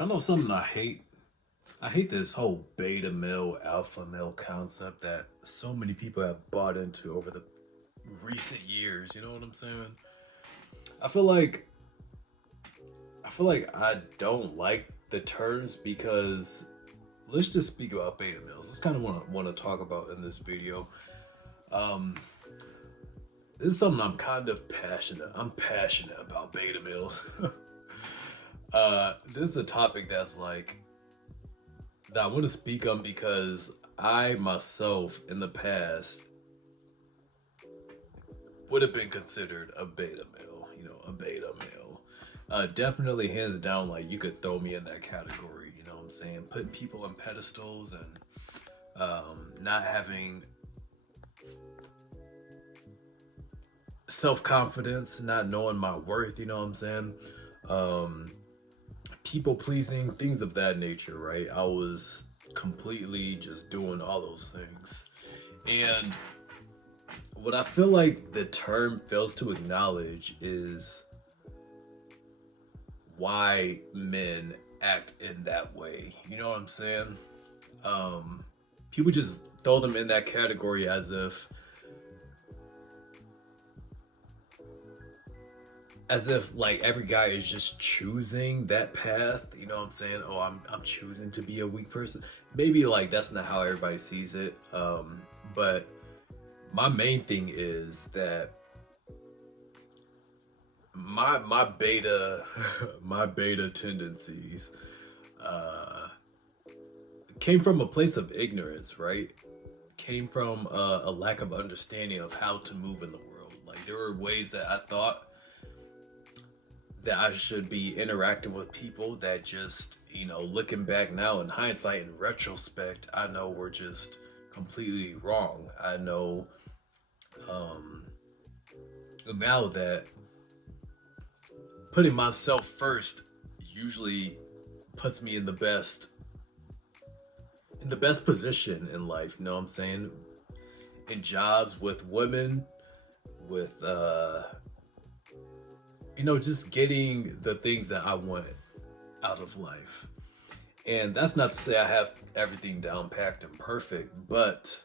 I know something I hate. I hate this whole beta male, alpha male concept that so many people have bought into over the recent years. You know what I'm saying? I feel like I don't like the terms because let's just speak about beta males. That's kind of what I want to talk about in this video. Um, this is something I'm kind of passionate. I'm passionate about beta males. This is a topic that's like that I want to speak on because I myself in the past would have been considered a beta male, a beta male. Definitely hands down, like you could throw me in that category, you know what I'm saying? Putting people on pedestals and not having self confidence, not knowing my worth, you know what I'm saying? Um, People pleasing, things of that nature, right? I was completely just doing all those things. And what I feel like the term fails to acknowledge is why men act in that way. You know what I'm saying? Um, People just throw them in that category as if like every guy is just choosing that path. You know what I'm saying? Oh, I'm choosing to be a weak person. Maybe like that's not how everybody sees it. But my main thing is that my beta my beta tendencies uh came from a place of ignorance, right? Came from a lack of understanding of how to move in the world. Like there were ways that I thought that I should be interacting with people that just, looking back now in hindsight and retrospect, I know were just completely wrong. I know um now that putting myself first usually puts me in the best position in life, you know what I'm saying? In jobs with women, with just getting the things that I want out of life. And that's not to say I have everything down packed and perfect, but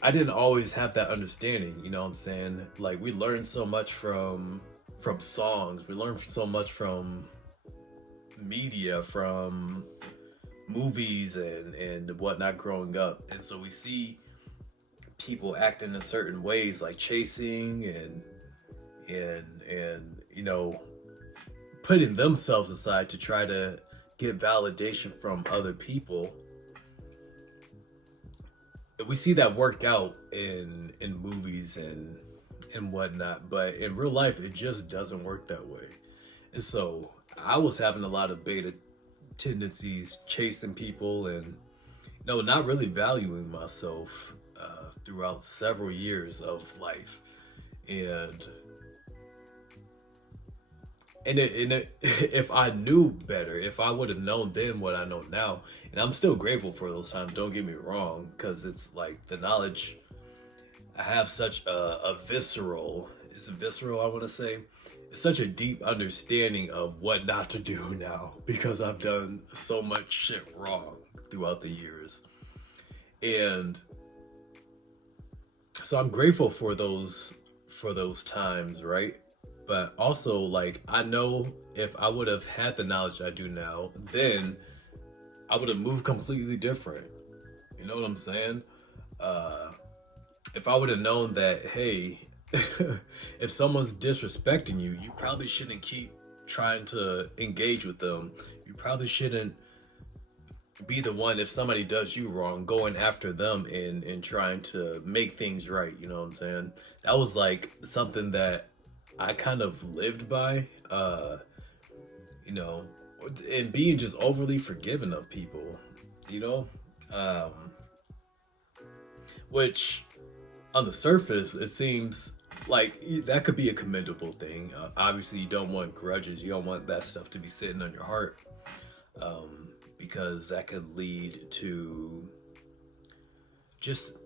I didn't always have that understanding, you know what I'm saying? Like we learn so much from songs, we learn so much from media, from movies and whatnot growing up. And so we see people acting in certain ways like chasing and putting themselves aside to try to get validation from other people. We see that work out in movies and whatnot, but in real life it just doesn't work that way. And so I was having a lot of beta tendencies, chasing people and not really valuing myself throughout several years of life. And and, it, and it, if I knew better, if I would have known then what I know now, and I'm still grateful for those times, don't get me wrong, because it's like the knowledge I have such a visceral, is it visceral, I want to say? It's such a deep understanding of what not to do now because I've done so much shit wrong throughout the years. And so I'm grateful for those times, right? But also like I know if I would have had the knowledge I do now, then I would have moved completely different. You know what I'm saying? Uh if I would have known that, hey, if someone's disrespecting you, you probably shouldn't keep trying to engage with them. You probably shouldn't be the one, if somebody does you wrong, going after them and trying to make things right. You know what I'm saying? That was like something that I kind of lived by. You know, and being just overly forgiving of people. You know, um, which on the surface it seems like that could be a commendable thing. Obviously, you don't want grudges. You don't want that stuff to be sitting on your heart, because that could lead to just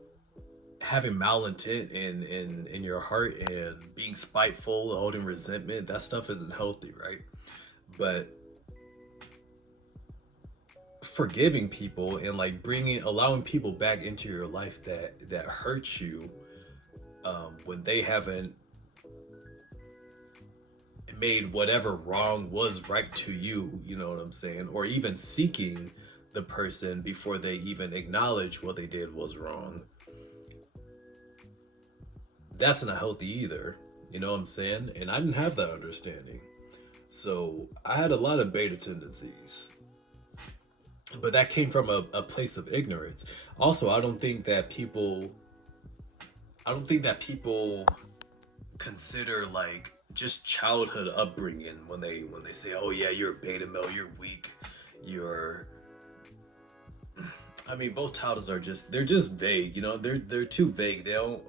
having malintent in your heart and being spiteful, holding resentment. That stuff isn't healthy, right? But forgiving people and like allowing people back into your life that hurt you, when they haven't made whatever wrong was right to you, you know what I'm saying? Or even seeking the person before they even acknowledge what they did was wrong. That's not healthy either. You know what I'm saying? And I didn't have that understanding. So I had a lot of beta tendencies. But that came from a place of ignorance. Also, I don't think that people consider like just childhood upbringing when they say, "Oh yeah, you're a beta male, you're weak, you're." I mean, both titles are they're just vague. You know, they're too vague. They don't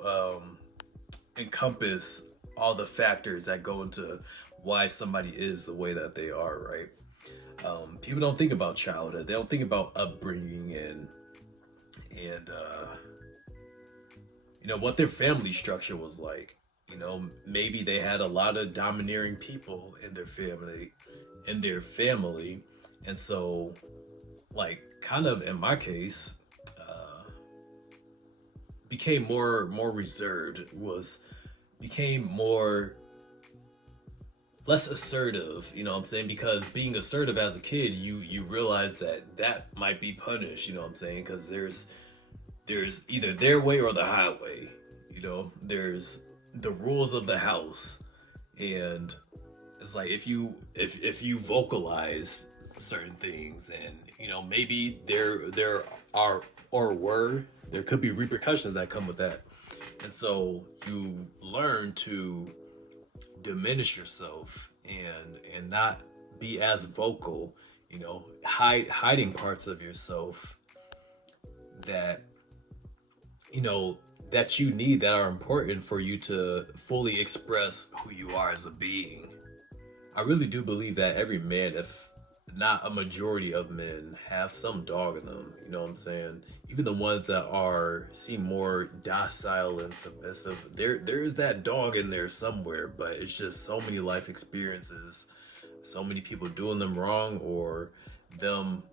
encompass all the factors that go into why somebody is the way that they are. Right? People don't think about childhood. They don't think about upbringing and you know what their family structure was like. You know, maybe they had a lot of domineering people in their family, and so like kind of in my case, became more reserved, was became more less assertive, you know what I'm saying? Because being assertive as a kid, you realize that might be punished, you know what I'm saying? Because there's either their way or the highway, you know. There's the rules of the house, and it's like if you vocalize certain things, and you know maybe there are or were there could be repercussions that come with that, and so you learn to diminish yourself and not be as vocal, you know, hiding parts of yourself that you know that you need, that are important for you to fully express who you are as a being. I really do believe that every man, if not a majority of men, have some dog in them. You know what I'm saying? Even the ones that seem more docile and submissive, there is that dog in there somewhere. But it's just so many life experiences, so many people doing them wrong, or them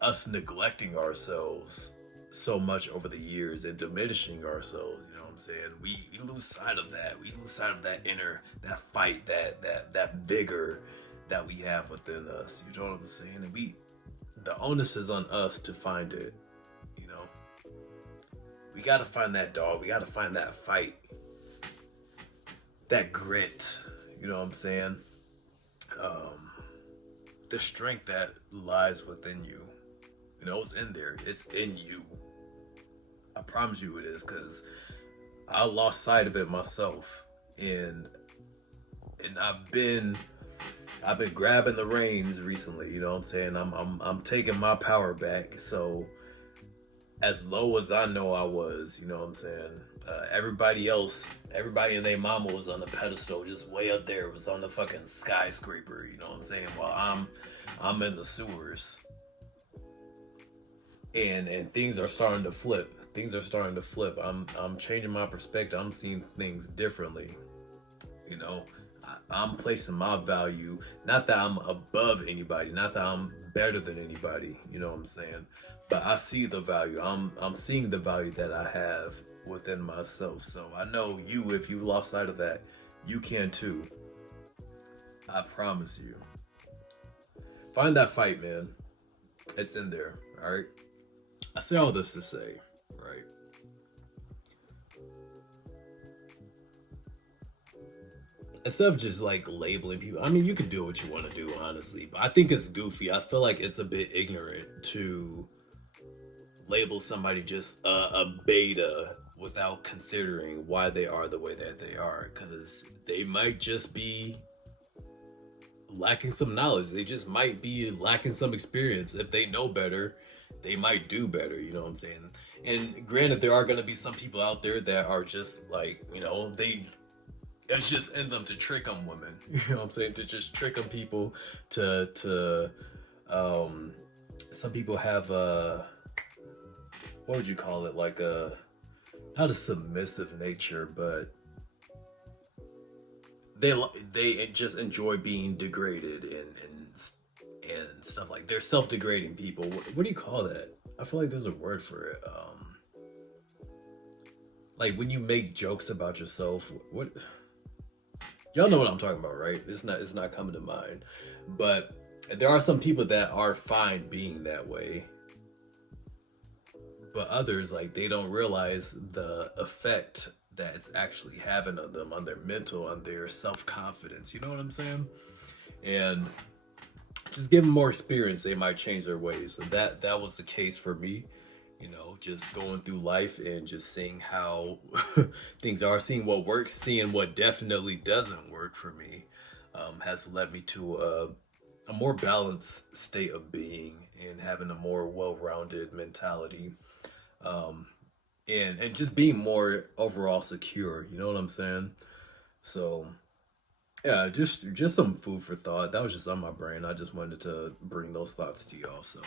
us neglecting ourselves so much over the years and diminishing ourselves. You know what I'm saying? We lose sight of that. We lose sight of that inner, that fight, that vigor that we have within us. You know what I'm saying? And the onus is on us to find it. You know, we got to find that dog. We got to find that fight, that grit. You know what I'm saying? The strength that lies within you. You know, it's in there. It's in you. I promise you it is, because I lost sight of it myself, and I've been grabbing the reins recently. You know what I'm saying? I'm taking my power back. So as low as I know I was, you know what I'm saying? Everybody else, everybody and their mama was on the pedestal, just way up there. It was on the fucking skyscraper. You know what I'm saying? While I'm in the sewers, and things are starting to flip. Things are starting to flip. I'm changing my perspective. I'm seeing things differently. You know, I'm placing my value. Not that I'm above anybody. Not that I'm better than anybody. You know what I'm saying? But I see the value. I'm seeing the value that I have within myself. So I know you, if you lost sight of that, you can too. I promise you. Find that fight, man. It's in there. All right. I say all this to say, right? Instead of just like labeling people, I mean, you can do what you want to do, honestly, but I think it's goofy. I feel like it's a bit ignorant to label somebody just a beta without considering why they are the way that they are, because they might just be lacking some knowledge. They just might be lacking some experience. If they know better, they might do better. You know what I'm saying? And granted, there are going to be some people out there that are just like, you know, it's just in them to trick on women. You know what I'm saying? To just trick on people. Some people have what would you call it? Like not a submissive nature, but they just enjoy being degraded and stuff like they're self-degrading people. What do you call that? I feel like there's a word for it. Like when you make jokes about yourself. What y'all know what I'm talking about, right? It's not coming to mind, but there are some people that are fine being that way, but others, like, they don't realize the effect that it's actually having on them, on their mental, on their self-confidence. You know what I'm saying? And just give them more experience, they might change their ways. And that was the case for me. You know, just going through life and just seeing how things are, seeing what works, seeing what definitely doesn't work for me, has led me to a more balanced state of being and having a more well-rounded mentality, and just being more overall secure. You know what I'm saying? So yeah, just some food for thought. That was just on my brain. I just wanted to bring those thoughts to y'all. So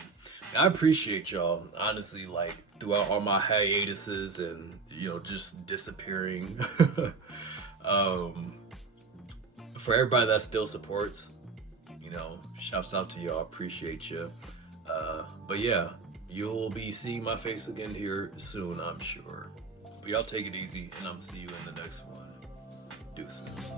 I appreciate y'all, honestly, like throughout all my hiatuses and, you know, just disappearing. For everybody that still supports, you know, shouts out to y'all. Appreciate you. But yeah, you'll be seeing my face again here soon, I'm sure. But y'all take it easy, and I'm see you in the next one. Deuces.